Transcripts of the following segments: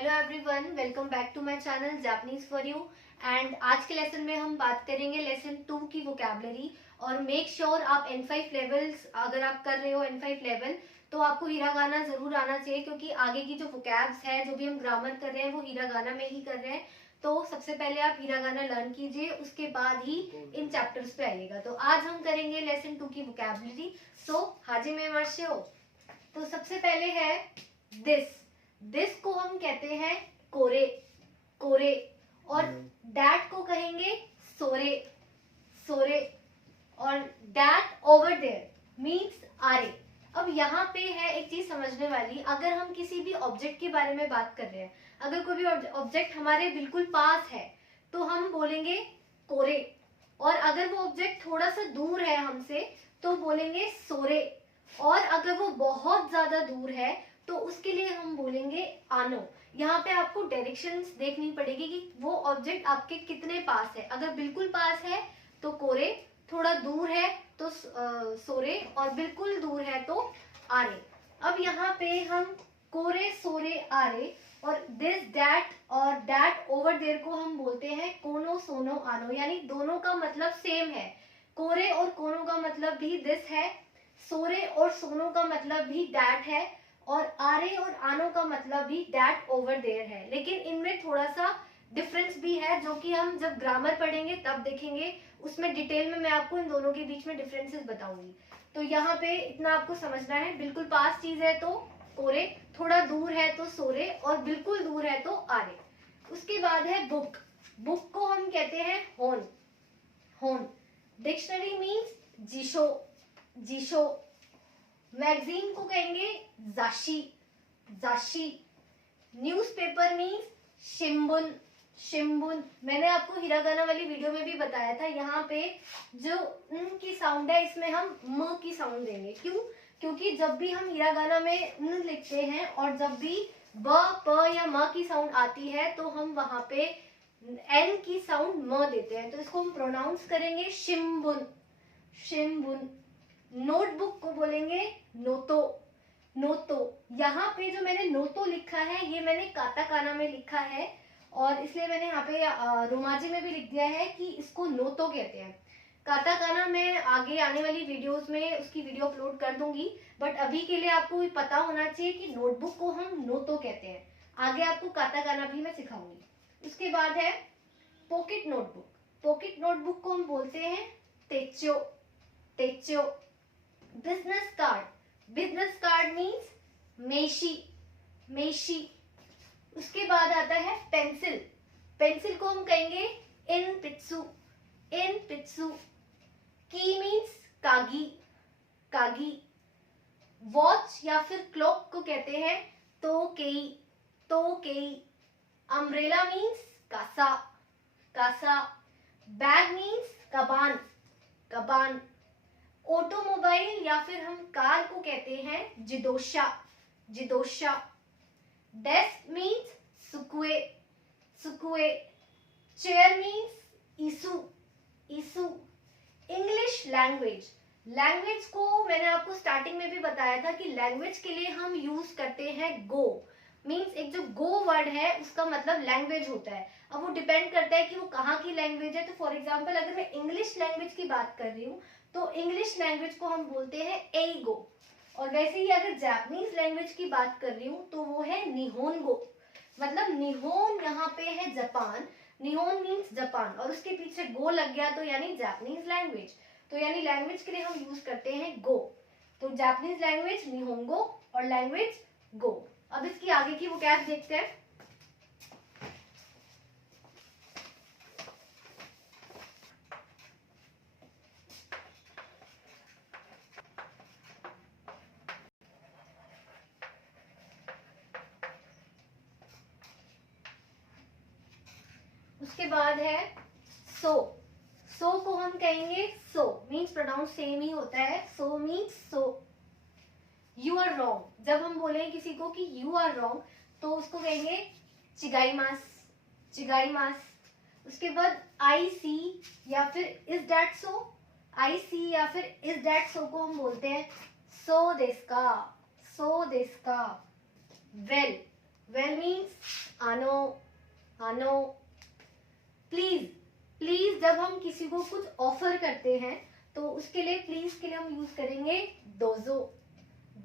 Hello everyone, welcome back to my channel Japanese for you. And आज के lesson में हम बात करेंगे लेसन 2 की वोकैबुलरी। और मेक श्योर आप N5 लेवल्स अगर आप कर रहे हो N5 लेवल तो आपको हिरागाना जरूर आना चाहिए, क्योंकि आगे की जो वोकैब्स है, जो भी हम ग्रामर कर रहे हैं वो हिरागाना में ही कर रहे हैं। तो सबसे पहले आप हिरागाना लर्न कीजिए, उसके बाद ही इन चैप्टर्स पे आइएगा। तो आज हम करेंगे लेसन 2 की वोकैबुलरी। सो हाजी में वर्षे हो। तो सबसे पहले है दिस को हम कहते हैं कोरे कोरे, और डैट को कहेंगे सोरे सोरे, और डैट ओवर देयर मीन्स आरे। अब यहाँ पे है एक चीज समझने वाली, अगर हम किसी भी ऑब्जेक्ट के बारे में बात कर रहे हैं, अगर कोई भी ऑब्जेक्ट हमारे बिल्कुल पास है तो हम बोलेंगे कोरे, और अगर वो ऑब्जेक्ट थोड़ा सा दूर है हमसे तो बोलेंगे सोरे, और अगर वो बहुत ज्यादा दूर है तो उसके लिए हम बोलेंगे आनो। यहाँ पे आपको डायरेक्शंस देखनी पड़ेगी कि वो ऑब्जेक्ट आपके कितने पास है। अगर बिल्कुल पास है तो कोरे, थोड़ा दूर है तो सोरे, और बिल्कुल दूर है तो आरे। अब यहाँ पे हम कोरे सोरे आरे और दिस डैट और डैट ओवर देयर को हम बोलते हैं कोनो सोनो आनो, यानी दोनों का मतलब सेम है। कोरे और कोनो का मतलब भी दिस है, सोरे और सोनो का मतलब भी डैट है, और आरे और आनो का मतलब भी डैट ओवर देयर है। लेकिन इनमें थोड़ा सा डिफरेंस भी है, जो कि हम जब ग्रामर पढ़ेंगे तब देखेंगे। उसमें डिटेल में मैं आपको इन दोनों के बीच में डिफरेंसेस बताऊंगी। तो यहाँ पे इतना आपको समझना है, बिल्कुल पास चीज है तो कोरे, थोड़ा दूर है तो सोरे, और बिल्कुल दूर है तो आरे। उसके बाद है बुक। बुक को हम कहते हैं होन होन। डिक्शनरी मीन्स जिशो जिशो। मैगजीन को कहेंगे जाशी जाशी। Newspaper means शिम्बुन शिम्बुन। मैंने आपको हिरागाना वाली वीडियो में भी बताया था, यहाँ पे जो न की साउंड है इसमें हम म की साउंड देंगे। क्यों? क्योंकि जब भी हम हिरागाना में न लिखते हैं और जब भी ब प या म की साउंड आती है तो हम वहां पे एन की साउंड म देते हैं। तो इसको हम प्रोनाउंस करेंगे शिम्बुन शिम्बुन। नोटबुक को बोलेंगे नोतो नोतो। यहाँ पे जो मैंने नोतो लिखा है ये मैंने काटाकाना में लिखा है, और इसलिए मैंने यहाँ पे रोमाजी में भी लिख दिया है कि इसको नोतो कहते हैं। काटाकाना मैं आगे आने वाली वीडियोस में उसकी वीडियो अपलोड कर दूंगी, बट अभी के लिए आपको पता होना चाहिए कि नोटबुक को हम नोतो कहते हैं। आगे आपको काटाकाना भी मैं सिखाऊंगी। उसके बाद है पॉकेट नोटबुक। पॉकेट नोटबुक को हम बोलते हैं तेचो तेचो। Business card. Business card means मेशी मेशी। उसके बाद आता है पेंसिल। पेंसिल को हम कहेंगे इन पित्सु इन पित्सु। की मीन्स कागी कागी। वॉच या फिर क्लॉक को कहते हैं तोकेई तोकेई। अम्ब्रेला मीन्स कासा कासा। बैग मीन्स कबान कबान। ऑटोमोबाइल या फिर हम कार को कहते हैं जिदोशा जिदोशा। डेस्क मीन्स सुकुए सुकुए। चेयर मीन्स इसु इसु। English language. लैंग्वेज को मैंने आपको स्टार्टिंग में भी बताया था कि लैंग्वेज के लिए हम यूज करते हैं गो। मीन्स एक जो गो वर्ड है उसका मतलब लैंग्वेज होता है। अब वो डिपेंड करता है कि वो कहाँ की लैंग्वेज है। तो फॉर एग्जाम्पल अगर मैं इंग्लिश लैंग्वेज की बात कर रही हूँ तो इंग्लिश लैंग्वेज को हम बोलते हैं एइगो, और वैसे ही अगर जापानीज लैंग्वेज की बात कर रही हूँ तो वो है निहोनगो। मतलब निहोन यहाँ पे है जापान, निहोन मीन्स जापान, और उसके पीछे गो लग गया तो यानी जापानीज लैंग्वेज। तो यानी लैंग्वेज के लिए हम यूज करते हैं गो। तो जापानीज लैंग्वेज निहोंगो और लैंग्वेज गो। अब इसकी आगे की वोकैब देखते हैं। उसके बाद है सो। सो को हम कहेंगे सो मीन्स प्रोनाउंस सेम ही होता है। सो means so. You are wrong. जब हम बोले किसी को कि यू आर रॉन्ग तो उसको कहेंगे चिगाईमास चिगाईमास। उसके बाद आई सी या फिर इज दैट सो। आई सी या फिर इज दैट सो को हम बोलते हैं सो देस्का सो देस्का। वेल वेल मीन्स आनो, आनो। प्लीज, प्लीज जब हम किसी को कुछ ऑफर करते हैं तो उसके लिए प्लीज के लिए हम यूज करेंगे दोजो,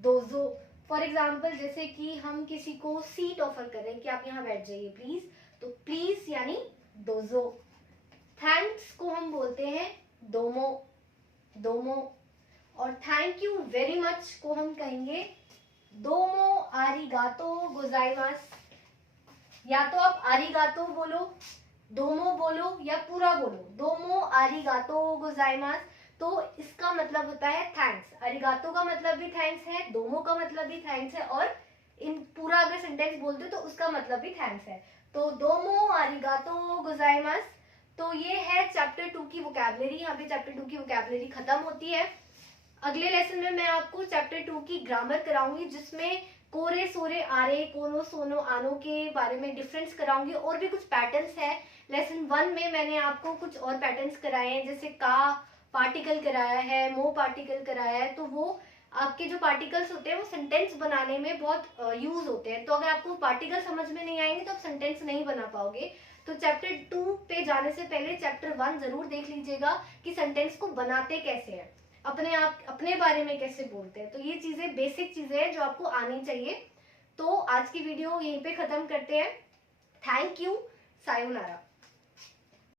दोजो। फॉर एग्जाम्पल जैसे कि हम किसी को सीट ऑफर कर रहे हैं कि आप यहाँ बैठ जाइए प्लीज, तो प्लीज यानी दोजो। थैंक्स को हम बोलते हैं दोमो, दोमो। और थैंक यू वेरी मच को हम कहेंगे दोमो आरिगातो गोजाइमास। या तो आप आरिगातो बोलो, दोमो बोलो या पूरा बोलो, दोमो आरिगातो गोजाइमास। तो इसका मतलब होता है थैंक्स। अरिगातो का मतलब भी थैंक्स है, दोमो का मतलब भी थैंक्स है, और इन पूरा अगर सेंटेंस बोलते हो तो उसका मतलब भी थैंक्स है। तो दोमो आरिगातो गोजाइमास। तो ये है चैप्टर 2 की वोकैबुलरी। यहाँ पे चैप्टर 2 की वोकैबुलरी खत्म होती है। अगले लेसन में मैं आपको चैप्टर 2 की ग्रामर कराऊंगी, जिसमें कोरे सोरे आरे कोनो सोनो आनो के बारे में डिफरेंस कराऊंगी, और भी कुछ पैटर्न्स है। लेसन 1 में मैंने आपको कुछ और पैटर्न्स कराए हैं, जैसे का पार्टिकल कराया है, मो पार्टिकल कराया है। तो वो आपके जो पार्टिकल्स होते हैं वो सेंटेंस बनाने में बहुत यूज होते हैं। तो अगर आपको पार्टिकल समझ में नहीं आएंगे तो आप सेंटेंस नहीं बना पाओगे। तो चैप्टर 2 पे जाने से पहले चैप्टर 1 जरूर देख लीजिएगा कि सेंटेंस को बनाते कैसे हैं, अपने आप अपने बारे में कैसे बोलते हैं। तो ये चीजें बेसिक चीजें हैं जो आपको आनी चाहिए। तो आज की वीडियो यहीं पे खत्म करते हैं। Thank you, sayonara.